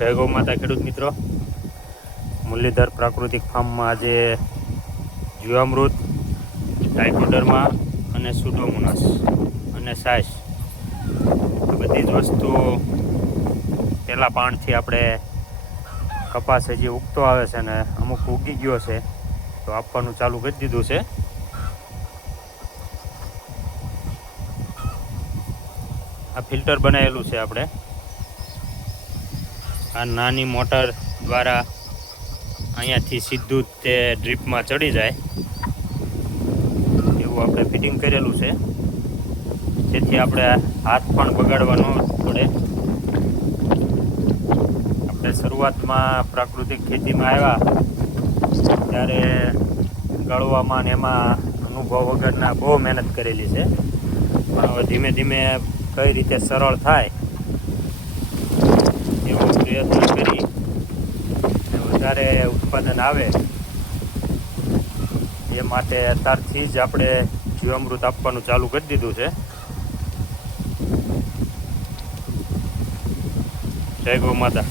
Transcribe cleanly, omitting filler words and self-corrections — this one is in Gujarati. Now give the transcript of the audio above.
જય ગૌ માતા ખેડૂત મિત્રો, મુરલીધર પ્રાકૃતિક ફાર્મમાં આજે જીવામૃત, ટાઇકોડર્મા અને સુડોમોનાસ અને સાઇસ આ બધી જ વસ્તુઓ પહેલાં પાણથી આપણે કપાસ હજી ઉગતો આવે છે ને અમુક ઉગી ગયો છે તો આપવાનું ચાલુ કરી દીધું છે. આ ફિલ્ટર બનાવેલું છે આપણે. આ નાની મોટર દ્વારા અહીંયાથી સીધું તે ડ્રીપમાં ચડી જાય એવું આપણે ફિટિંગ કરેલું છે, જેથી આપણે હાથ પણ બગાડવા ન પડે. આપણે શરૂઆતમાં પ્રાકૃતિક ખેતીમાં આવ્યા ત્યારે ગળવામાં ને એમાં અનુભવ વગરના બહુ મહેનત કરેલી છે, પણ હવે ધીમે ધીમે કઈ રીતે સરળ થાય એવો પ્રયત્ન કરી વધારે ઉત્પાદન આવે એ માટે અત્યારથી જ આપણે જીવામૃત આપવાનું ચાલુ કરી દીધું છે. જય ગૌ માતા.